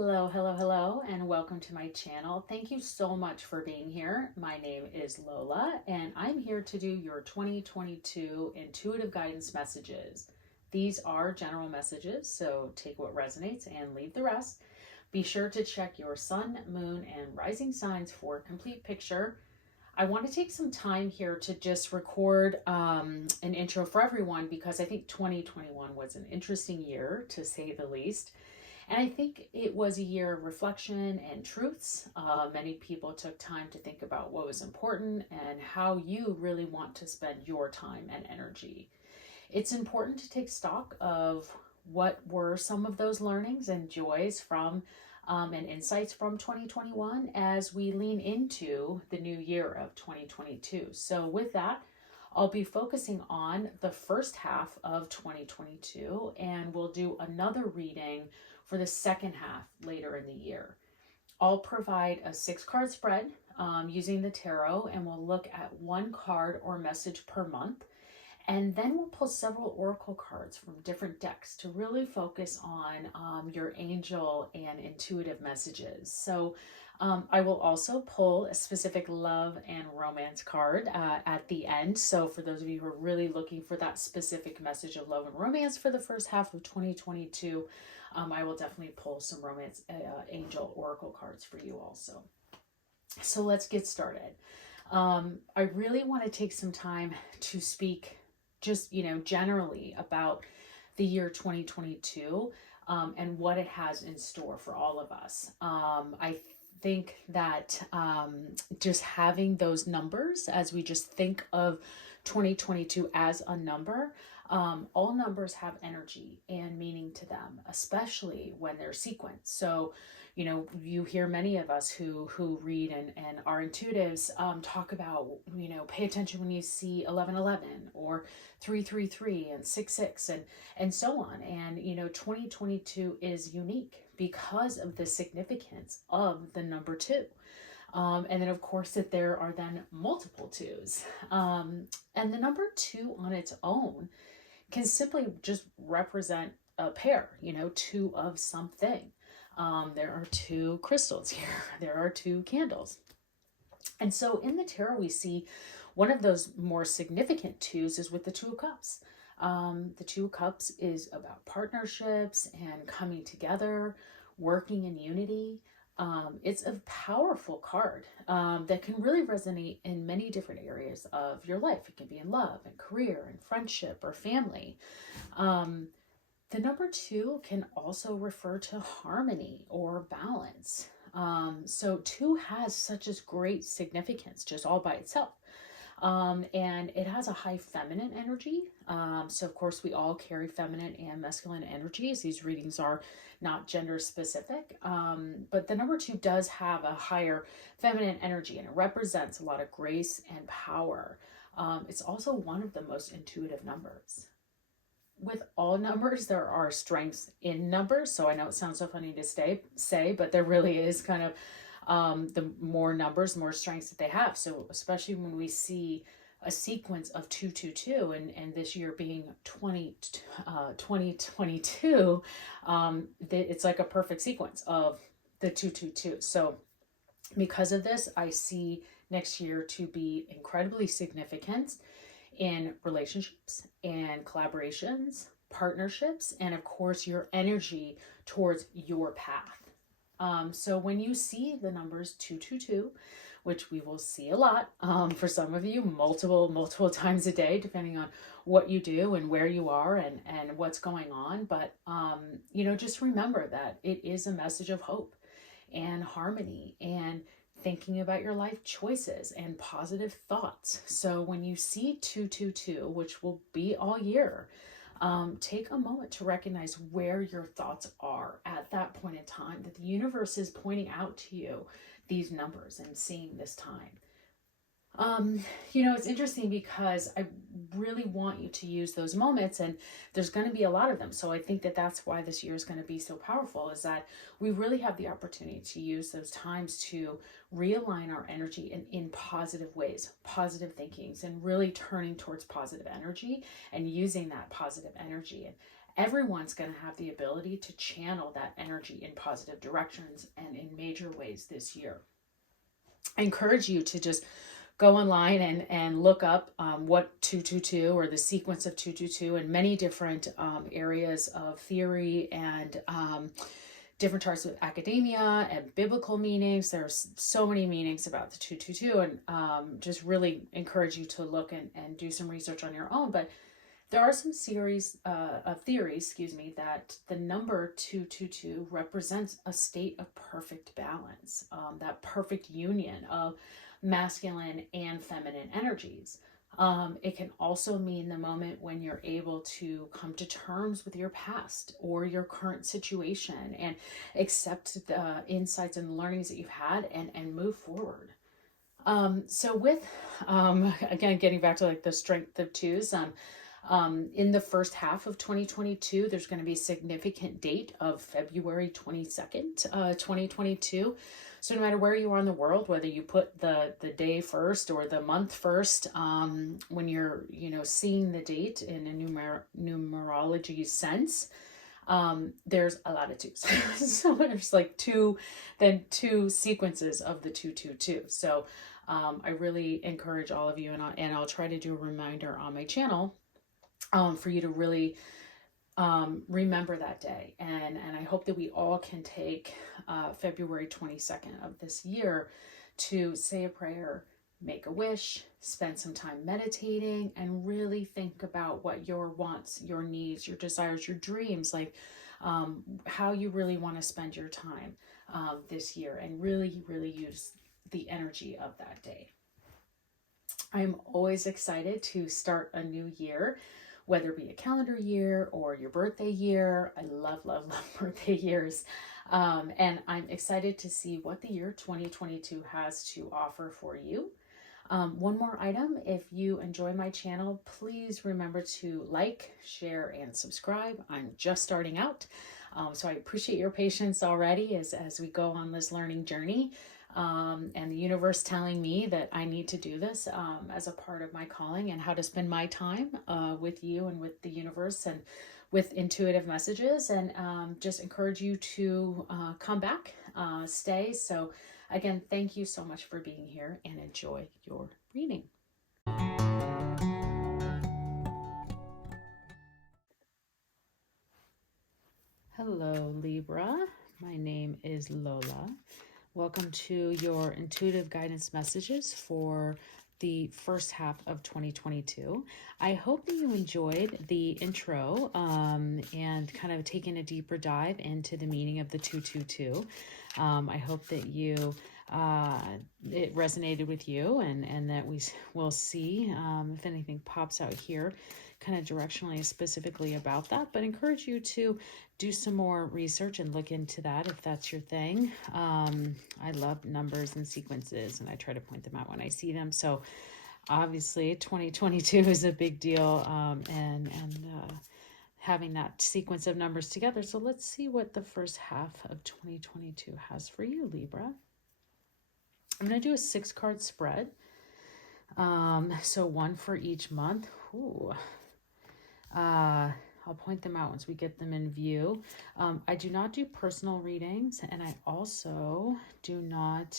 Hello, hello, hello, and welcome to my channel. Thank you so much for being here. My name is Lola, and I'm here to do your 2022 intuitive guidance messages. These are general messages, so take what resonates and leave the rest. Be sure to check your sun, moon, and rising signs for a complete picture. I want to take some time here to just record an intro for everyone because I think 2021 was an interesting year, to say the least. And I think it was a year of reflection and truths. Many people took time to think about what was important and how you really want to spend your time and energy. It's important to take stock of what were some of those learnings and joys from and insights from 2021 as we lean into the new year of 2022. So with that, I'll be focusing on the first half of 2022, and we'll do another reading for the second half later in the year. I'll provide a 6-card spread using the tarot, and we'll look at one card or message per month. And then we'll pull several oracle cards from different decks to really focus on your angel and intuitive messages. So I will also pull a specific love and romance card at the end. So for those of you who are really looking for that specific message of love and romance for the first half of 2022, I will definitely pull some romance angel oracle cards for you also. So let's get started. I really want to take some time to speak just, generally about the year 2022 and what it has in store for all of us. I think that just having those numbers, as we just think of 2022 as a number, all numbers have energy and meaning to them, especially when they're sequenced. So, you hear many of us who read and are intuitives talk about, pay attention when you see 1111 or 333 and 66 and so on. And, 2022 is unique because of the significance of the number 2. And then of course that there are then multiple 2s. And the number 2 on its own can simply just represent a pair, 2 of something. There are 2 crystals here. There are 2 candles. And so in the tarot, we see one of those more significant 2s is with the 2 of Cups. The 2 of Cups is about partnerships and coming together, working in unity. It's a powerful card that can really resonate in many different areas of your life. It can be in love and career and friendship or family. The number 2 can also refer to harmony or balance. So 2 has such a great significance just all by itself. And it has a high feminine energy. So of course we all carry feminine and masculine energies. These readings are not gender specific. But the number 2 does have a higher feminine energy, and it represents a lot of grace and power. It's also one of the most intuitive numbers. With all numbers, there are strengths in numbers. So I know it sounds so funny to say, but there really is kind of the more numbers, more strengths that they have. So especially when we see a sequence of 222 and this year being 2022, it's like a perfect sequence of the 222. So because of this, I see next year to be incredibly significant in relationships and collaborations, partnerships, and of course your energy towards your path. So when you see the numbers 222, which we will see a lot for some of you multiple times a day, depending on what you do and where you are and what's going on. But, just remember that it is a message of hope and harmony and thinking about your life choices and positive thoughts. So when you see 222, which will be all year, take a moment to recognize where your thoughts are at that point in time, that the universe is pointing out to you these numbers and seeing this time. It's interesting because I really want you to use those moments, and there's going to be a lot of them. So I think that that's why this year is going to be so powerful, is that we really have the opportunity to use those times to realign our energy in positive ways, positive thinkings, and really turning towards positive energy and using that positive energy. everyone's going to have the ability to channel that energy in positive directions and in major ways this year. I encourage you to just go online and look up what 222 or the sequence of 222 and many different areas of theory and different parts of academia and biblical meanings. There's so many meanings about the 222, and just really encourage you to look and do some research on your own. But there are some series of theories, that the number 222 represents a state of perfect balance, that perfect union of masculine and feminine energies. It can also mean the moment when you're able to come to terms with your past or your current situation and accept the insights and learnings that you've had and move forward. So with, again, getting back to like the strength of twos, in the first half of 2022, there's going to be a significant date of February 22nd, 2022. So no matter where you are in the world, whether you put the day first or the month first, when you're, seeing the date in a numerology sense, there's a lot of twos. So there's like two sequences of the 222. So I really encourage all of you, and I'll try to do a reminder on my channel for you to really remember that day. And I hope that we all can take February 22nd of this year to say a prayer, make a wish, spend some time meditating, and really think about what your wants, your needs, your desires, your dreams, like how you really want to spend your time this year, and really, really use the energy of that day. I'm always excited to start a new year, whether it be a calendar year or your birthday year. I love, love, love birthday years. And I'm excited to see what the year 2022 has to offer for you. One more item, if you enjoy my channel, please remember to like, share, and subscribe. I'm just starting out, so I appreciate your patience already as we go on this learning journey. And the universe telling me that I need to do this as a part of my calling, and how to spend my time with you and with the universe and with intuitive messages, and just encourage you to come back, stay. So again, thank you so much for being here, and enjoy your reading. Hello, Libra. My name is Lola. Welcome to your intuitive guidance messages for the first half of 2022. I hope that you enjoyed the intro and kind of taking a deeper dive into the meaning of the 222. I hope that it resonated with you, and that we will see if anything pops out here kind of directionally specifically about that, but encourage you to do some more research and look into that if that's your thing. I love numbers and sequences, and I try to point them out when I see them. So obviously 2022 is a big deal, and having that sequence of numbers together. So let's see what the first half of 2022 has for you, Libra. I'm going to do a 6-card spread. So one for each month. Ooh. I'll point them out once we get them in view. I do not do personal readings, and I also do not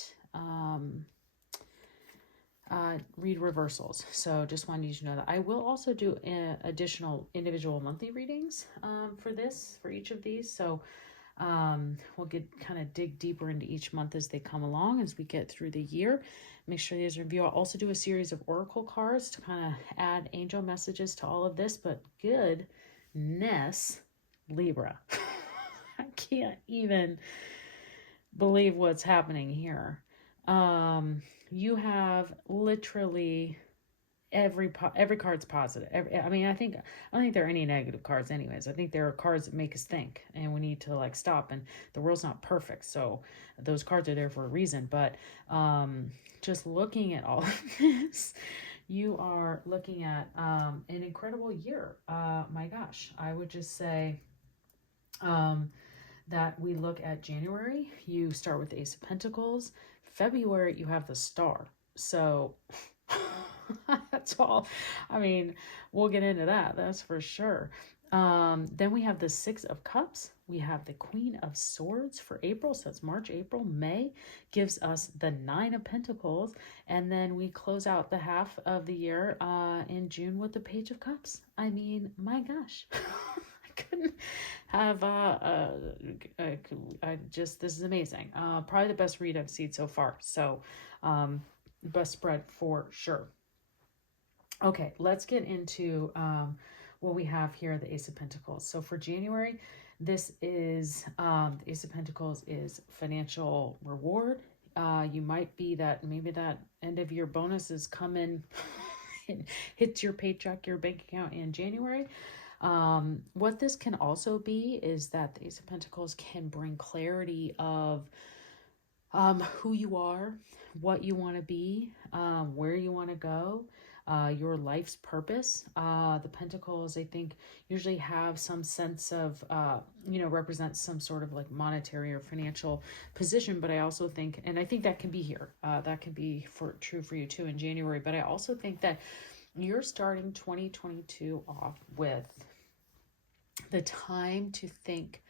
read reversals. So just wanted you to know that. I will also do additional individual monthly readings for each of these. So we'll kind of dig deeper into each month as they come along, as we get through the year. Make sure these are in view. I'll also do a series of oracle cards to kind of add angel messages to all of this. But goodness, Libra, I can't even believe what's happening here. You have literally every card's positive. I don't think there are any negative cards anyways. I think there are cards that make us think, and we need to like stop, and the world's not perfect, so those cards are there for a reason. But just looking at all of this, you are looking at an incredible year. My gosh, I would just say that we look at January, you start with the Ace of Pentacles. February, you have the Star. So that's all. I mean, we'll get into that. That's for sure. Then we have the Six of Cups. We have the Queen of Swords for April. So that's March, April, May gives us the Nine of Pentacles. And then we close out the half of the year in June with the Page of Cups. I mean, my gosh. I couldn't have, this is amazing. Probably the best read I've seen so far. So, best spread for sure. Okay, let's get into what we have here, the Ace of Pentacles. So for January, this is the Ace of Pentacles is financial reward. You might be that maybe that end of year bonus is coming, hits your paycheck, your bank account in January. What this can also be is that the Ace of Pentacles can bring clarity of who you are, what you want to be, where you want to go, your life's purpose. The Pentacles, I think, usually have some sense of, represent some sort of like monetary or financial position. But I also think, and I think that can be here, that can be true for you too in January. But I also think that you're starting 2022 off with the time to think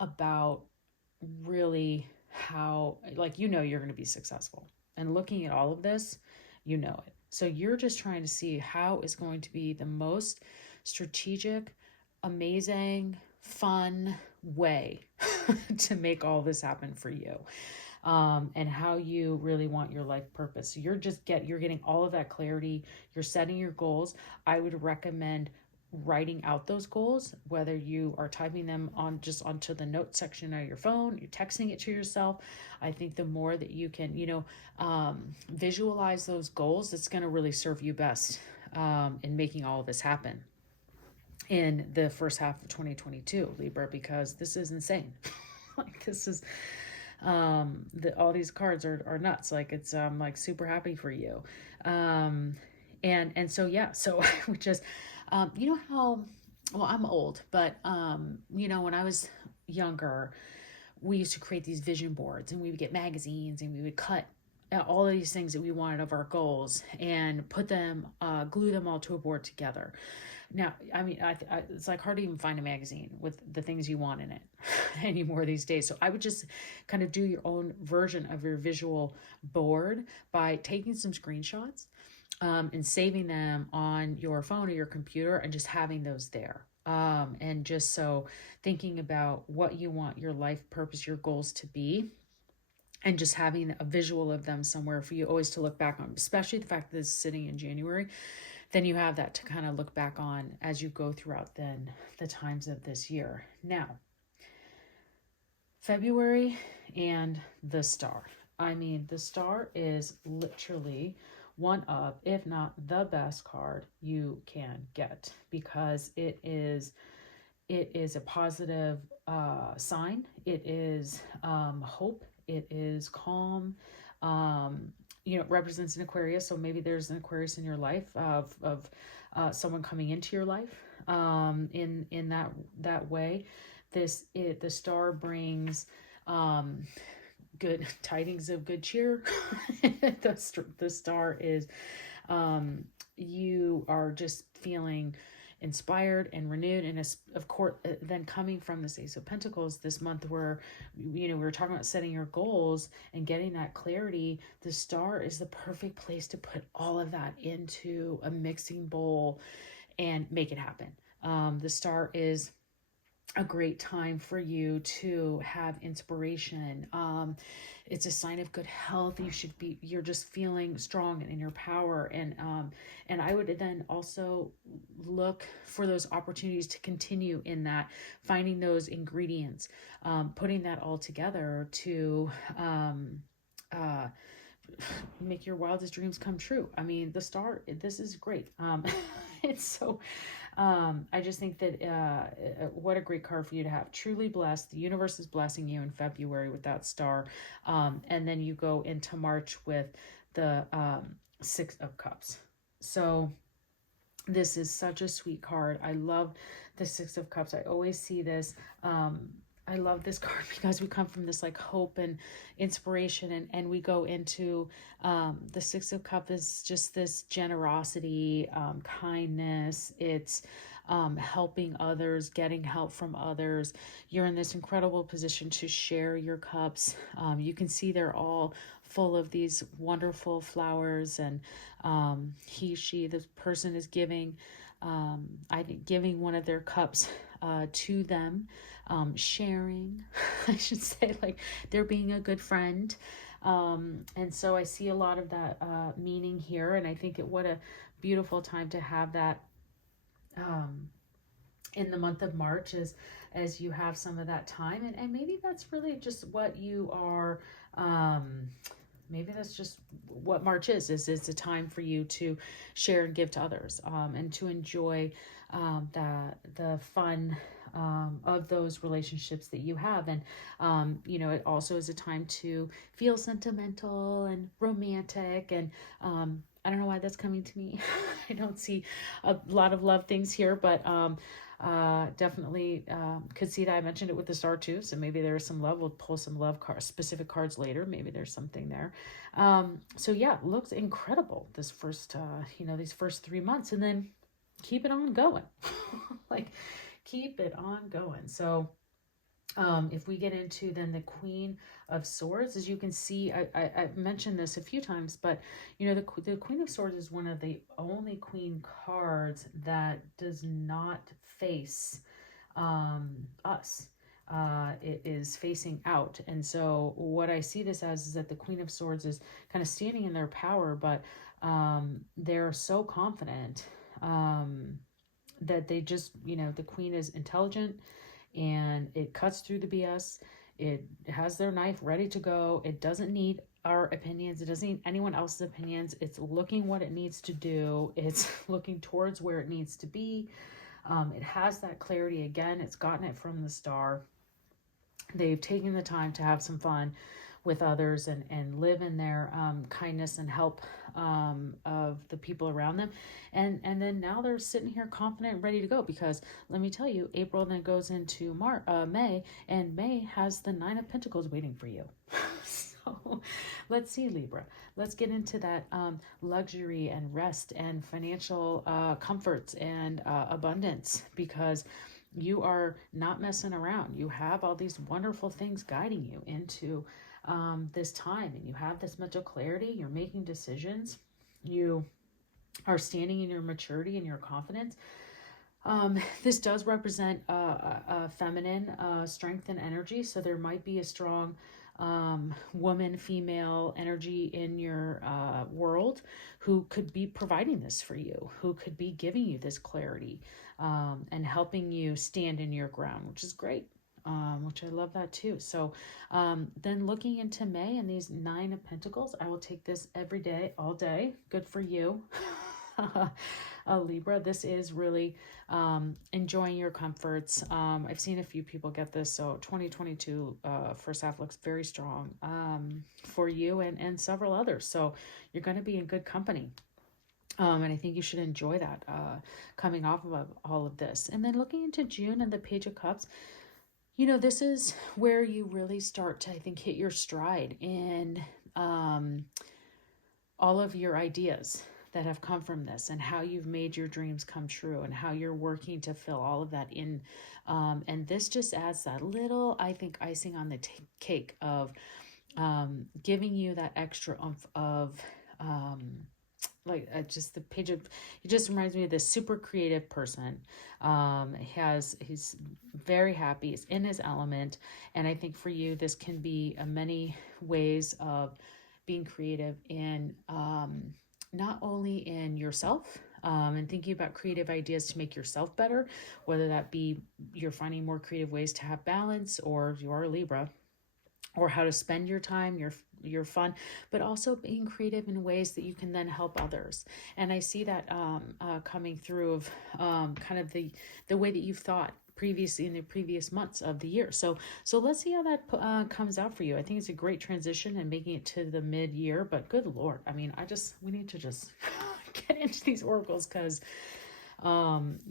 about really how, like, you're going to be successful. And looking at all of this, it. So you're just trying to see how is going to be the most strategic, amazing, fun way to make all this happen for you. And how you really want your life purpose. So you're getting all of that clarity. You're setting your goals. I would recommend writing out those goals, whether you are typing them on just onto the note section of your phone, you're texting it to yourself. I think the more that you can, visualize those goals, it's going to really serve you best in making all of this happen in the first half of 2022, Libra, because this is insane. Like, this is all these cards are nuts. Like, it's like super happy for you. And so yeah, so I would just how, well, I'm old, but when I was younger, we used to create these vision boards, and we would get magazines, and we would cut all of these things that we wanted of our goals and put them, glue them all to a board together. Now, I mean, it's like hard to even find a magazine with the things you want in it anymore these days. So I would just kind of do your own version of your visual board by taking some screenshots and saving them on your phone or your computer and just having those there. And just so thinking about what you want your life purpose, your goals to be, and just having a visual of them somewhere for you always to look back on, especially the fact that it's sitting in January. Then you have that to kind of look back on as you go throughout then the times of this year. Now, February and the Star. I mean, the Star is literally one of, if not the best card you can get, because it is a positive sign. It is hope. It is calm. It represents an Aquarius, so maybe there's an Aquarius in your life of someone coming into your life in that way. The Star brings good tidings of good cheer. The Star is you are just feeling inspired and renewed, and of course then coming from this Ace of Pentacles this month, where we were talking about setting your goals and getting that clarity. The Star is the perfect place to put all of that into a mixing bowl and make it happen. The Star is a great time for you to have inspiration. It's a sign of good health. You're just feeling strong and in your power. And I would then also look for those opportunities to continue in that, finding those ingredients, putting that all together to, make your wildest dreams come true. I mean, the Star, this is great. It's so, I just think that what a great card for you to have. Truly blessed. The universe is blessing you in February with that Star. And then you go into March with the Six of Cups. So this is such a sweet card. I love the Six of Cups. I always see this. I love this card because we come from this like hope and inspiration, and we go into the Six of Cups is just this generosity, kindness. It's helping others, getting help from others. You're in this incredible position to share your cups. You can see they're all full of these wonderful flowers, and the person is giving, I think, giving one of their cups to them, sharing, I should say, like they're being a good friend. And so I see a lot of that meaning here, and I think what a beautiful time to have that in the month of March, as you have some of that time, and maybe that's really just what you are, maybe that's just what March is it's a time for you to share and give to others, and to enjoy the fun of those relationships that you have. And it also is a time to feel sentimental and romantic, and I don't know why that's coming to me. I don't see a lot of love things here, but definitely could see that. I mentioned it with the star too, so maybe there's some love. We'll pull some love specific cards later. Maybe there's something there. So yeah, looks incredible this first these first 3 months, and then keep it on going. Like, keep it on going. So if we get into then the Queen of Swords, as you can see, I've mentioned this a few times, but the Queen of Swords is one of the only queen cards that does not face us. It is facing out. And so what I see this as is that the Queen of Swords is kind of standing in their power, but they're so confident that they just, the Queen is intelligent, and it cuts through the BS. It has their knife ready to go. It doesn't need our opinions. It doesn't need anyone else's opinions. It's looking what it needs to do. It's looking towards where it needs to be. It has that clarity again. It's gotten it from the star. They've taken the time to have some fun with others and live in their kindness and help of the people around them. And then now they're sitting here confident, ready to go, because let me tell you, April then goes into May, and May has the 9 of Pentacles waiting for you. So let's see, Libra. Let's get into that luxury and rest and financial comforts and abundance, because you are not messing around. You have all these wonderful things guiding you into this time, and you have this mental clarity. You're making decisions. You are standing in your maturity and your confidence. This does represent a feminine strength and energy, so there might be a strong woman, female energy in your world who could be providing this for you, who could be giving you this clarity and helping you stand in your ground, which is great. Which I love that too. So then looking into May and these 9 of Pentacles, I will take this every day, all day. Good for you. Libra, this is really enjoying your comforts. I've seen a few people get this, so 2022 first half looks very strong for you and several others. So you're going to be in good company. And I think you should enjoy that coming off of all of this. And then looking into June and the Page of Cups, this is where you really start to, I think, hit your stride in all of your ideas that have come from this, and how you've made your dreams come true, and how you're working to fill all of that in. And this just adds that little, I think, icing on the cake of giving you that extra oomph of just the page of, it just reminds me of this super creative person. He's very happy, he's in his element. And I think for you, this can be many ways of being creative in, not only in yourself, and thinking about creative ideas to make yourself better, whether that be you're finding more creative ways to have balance, or you are a Libra, or how to spend your time, your fun, but also being creative in ways that you can then help others. And I see that coming through of kind of the way that you've thought previously in the previous months of the year. So let's see how that comes out for you. I think it's a great transition and making it to the mid-year, but good Lord. I mean, we need to just get into these oracles, because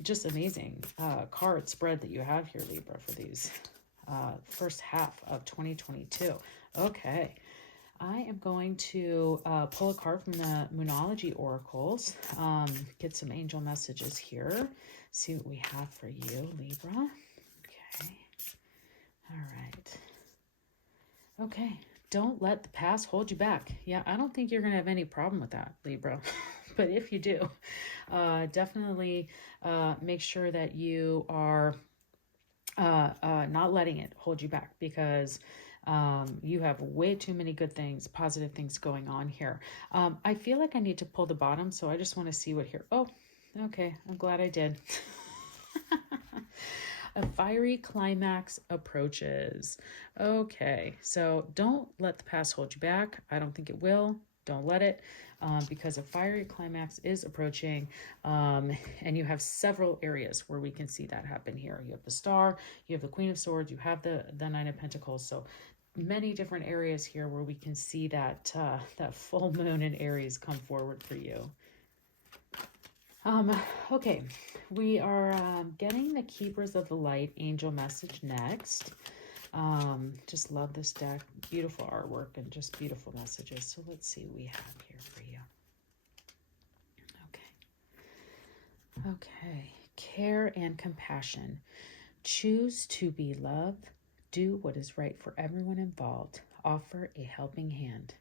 just amazing card spread that you have here, Libra, for these first half of 2022. Okay. I am going to pull a card from the Moonology oracles, get some angel messages here. See what we have for you, Libra. Okay. All right. Okay. Don't let the past hold you back. Yeah, I don't think you're going to have any problem with that, Libra. But if you do, definitely make sure that you are not letting it hold you back, because you have way too many good things, positive things going on here. I feel like I need to pull the bottom, so I just want to see what here. Oh, okay. I'm glad I did. A fiery climax approaches. Okay, so don't let the past hold you back. I don't think it will. Don't let it, because a fiery climax is approaching, and you have several areas where we can see that happen here. You have the Star, you have the Queen of Swords, you have the Nine of Pentacles. So many different areas here where we can see that that full moon in Aries come forward for you. Okay, we are getting the Keepers of the Light angel message next. Just love this deck. Beautiful artwork and just beautiful messages. So let's see what we have here for you. Okay. Okay. Care and compassion. Choose to be loved. Do what is right for everyone involved. Offer a helping hand.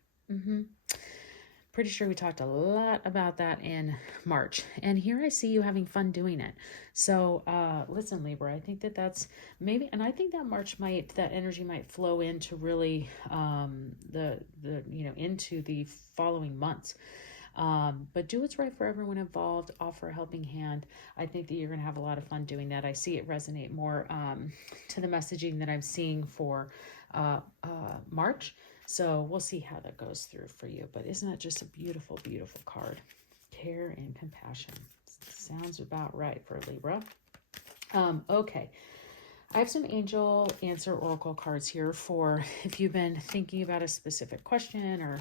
Pretty sure we talked a lot about that in March. And here I see you having fun doing it. So listen, Libra, I think that that's maybe, and I think that March might, that energy might flow into really into the following months. But do what's right for everyone involved. Offer a helping hand. I think that you're going to have a lot of fun doing that. I see it resonate more to the messaging that I'm seeing for March. So we'll see how that goes through for you. But isn't that just a beautiful, beautiful card? Care and compassion. Sounds about right for Libra. Okay. I have some angel answer oracle cards here for if you've been thinking about a specific question or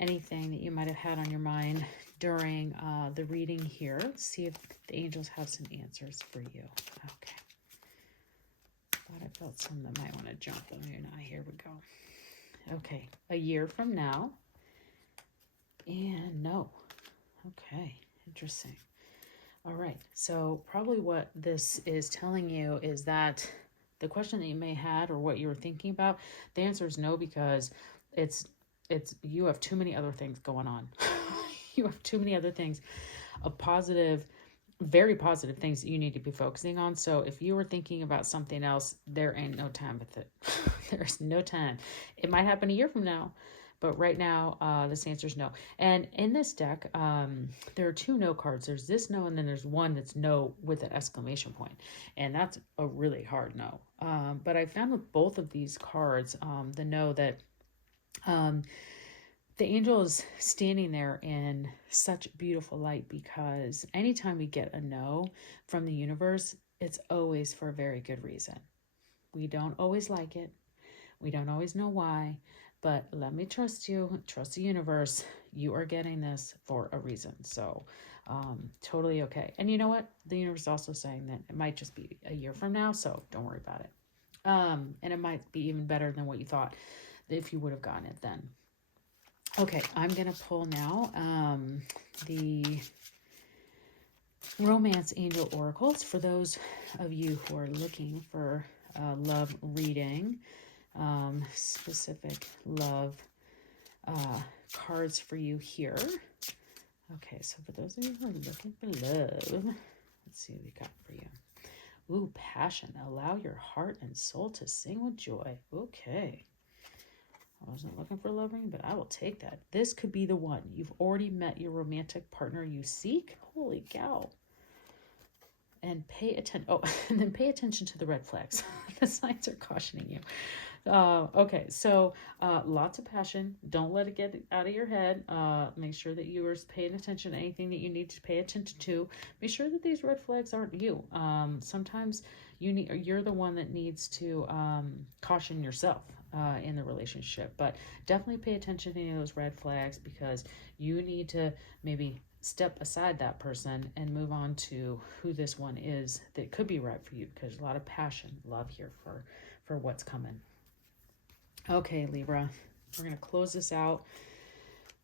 anything that you might have had on your mind during the reading here. Let's see if the angels have some answers for you. Okay. Thought I felt some that might want to jump on here. Now, here we go. Okay, a year from now. And no. Okay, interesting. All right, so probably what this is telling you is that the question that you may had or what you were thinking about, the answer is no, because it's you have too many other things going on. You have too many other things of positive, very positive things that you need to be focusing on. So if you were thinking about something else, there ain't no time with it. There's no time. It might happen a year from now, but right now, this answer is no. And in this deck, there are two no cards. There's this no, and then there's one that's no with an exclamation point. And that's a really hard no. But I found with both of these cards, the no that the angel is standing there in such beautiful light, because anytime we get a no from the universe, it's always for a very good reason. We don't always like it. We don't always know why, but let me trust you, trust the universe. You are getting this for a reason. So totally okay. And you know what? The universe is also saying that it might just be a year from now, so don't worry about it. And it might be even better than what you thought if you would have gotten it then. Okay, I'm going to pull now the Romance Angel Oracles for those of you who are looking for love reading, specific love cards for you here. Okay, so for those of you who are looking for love, let's see what we got for you. Ooh, passion. Allow your heart and soul to sing with joy. Okay. I wasn't looking for love ring, but I will take that. This could be the one. You've already met your romantic partner you seek. Holy cow. And pay attention. Oh, and then pay attention to the red flags. The signs are cautioning you. Okay, so lots of passion. Don't let it get out of your head. Make sure that you are paying attention to anything that you need to pay attention to. Make sure that these red flags aren't you. Sometimes you're the one that needs to caution yourself in the relationship. But definitely pay attention to any of those red flags, because you need to maybe step aside that person and move on to who this one is that could be right for you, because there's a lot of passion, love here for what's coming. Okay, Libra, we're going to close this out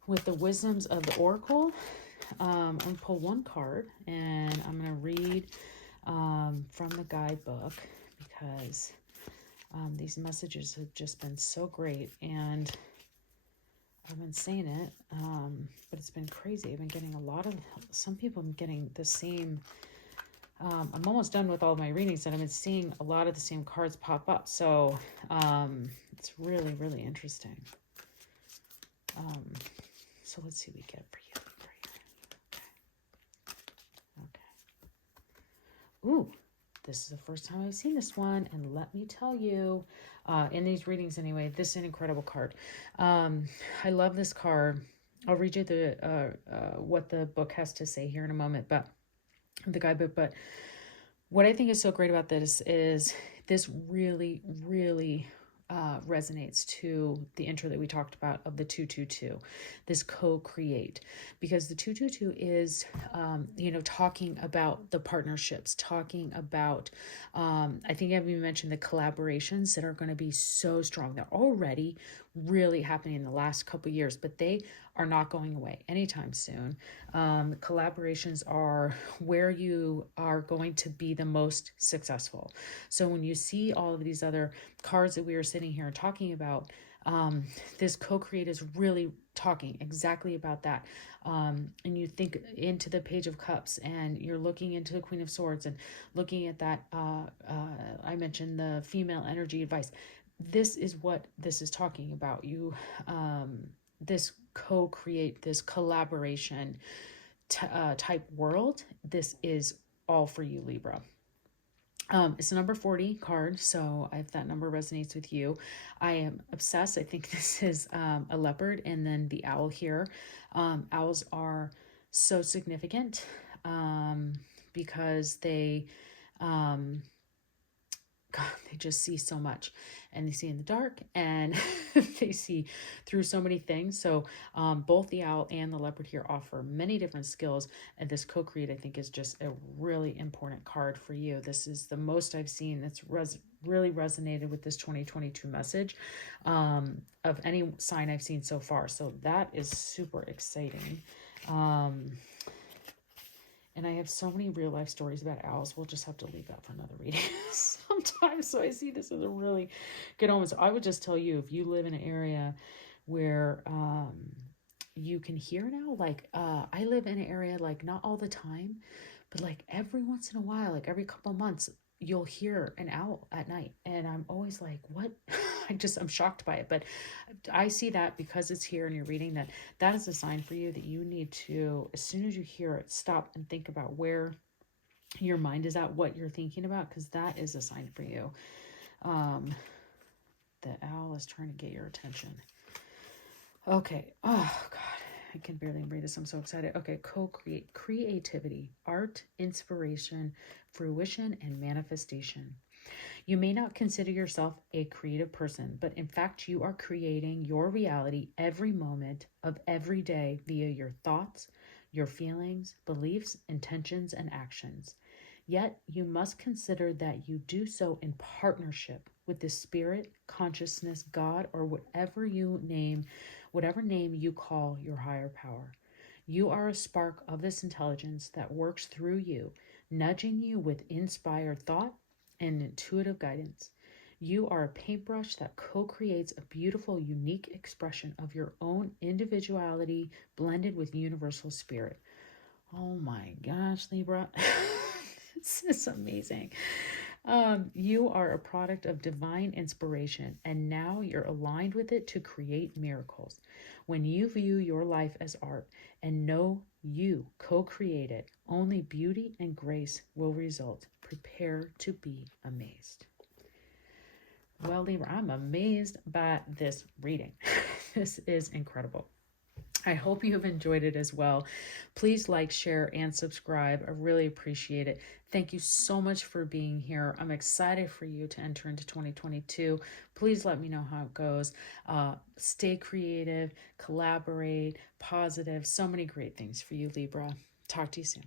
with the wisdoms of the Oracle. I'm going to pull one card, and I'm going to read from the guidebook, because these messages have just been so great, and I've been saying it, but it's been crazy. I've been getting some people have been getting the same, I'm almost done with all of my readings, and I've been seeing a lot of the same cards pop up, so it's really, really interesting. So let's see what we get for you. Okay. Ooh, this is the first time I've seen this one, and let me tell you, in these readings anyway, this is an incredible card. I love this card. I'll read you what the book has to say here in a moment, but the guidebook. But what I think is so great about this is this really, really resonates to the intro that we talked about of the 222, this co-create, because the 222 is, talking about the partnerships, talking about, I think I've even mentioned the collaborations that are going to be so strong. They're already really happening in the last couple of years, but they are not going away anytime soon. Collaborations are where you are going to be the most successful. So when you see all of these other cards that we are sitting here talking about, this co-create is really talking exactly about that. And you think into the Page of Cups, and you're looking into the Queen of Swords, and looking at that, I mentioned the female energy advice. This is what this is talking about. You, this co-create, this collaboration type world. This is all for you, Libra. It's a number 40 card, so if that number resonates with you, I am obsessed. I think this is a leopard, and then the owl here. Owls are so significant because they, they just see so much, and they see in the dark, and they see through so many things. So both the owl and the leopard here offer many different skills, and this co-create, I think, is just a really important card for you. This is the most I've seen that's really resonated with this 2022 message of any sign I've seen so far. So that is super exciting. And I have so many real life stories about owls. We'll just have to leave that for another reading sometimes. So I see this as a really good omen. So I would just tell you, if you live in an area where you can hear an owl, like I live in an area, like not all the time, but like every once in a while, like every couple of months, you'll hear an owl at night. And I'm always like, what? I'm shocked by it. But I see that because it's here and you're reading that is a sign for you that you need to, as soon as you hear it, stop and think about where your mind is at, what you're thinking about, because that is a sign for you. The owl is trying to get your attention. Okay. Oh, God. I can barely read this. I'm so excited. Okay. Co-create, creativity, art, inspiration, fruition, and manifestation. You may not consider yourself a creative person, but in fact, you are creating your reality every moment of every day via your thoughts, your feelings, beliefs, intentions, and actions. Yet, you must consider that you do so in partnership with the spirit, consciousness, God, or whatever name you call your higher power. You are a spark of this intelligence that works through you, nudging you with inspired thought and intuitive guidance. You are a paintbrush that co-creates a beautiful, unique expression of your own individuality blended with universal spirit. Oh my gosh, Libra. This is amazing. You are a product of divine inspiration, and now you're aligned with it to create miracles. When you view your life as art and know you co-create it, only beauty and grace will result. Prepare to be amazed. Well, Libra, I'm amazed by this reading. This is incredible. I hope you have enjoyed it as well. Please like, share, and subscribe. I really appreciate it. Thank you so much for being here. I'm excited for you to enter into 2022. Please let me know how it goes. Stay creative, collaborate, positive. So many great things for you, Libra. Talk to you soon.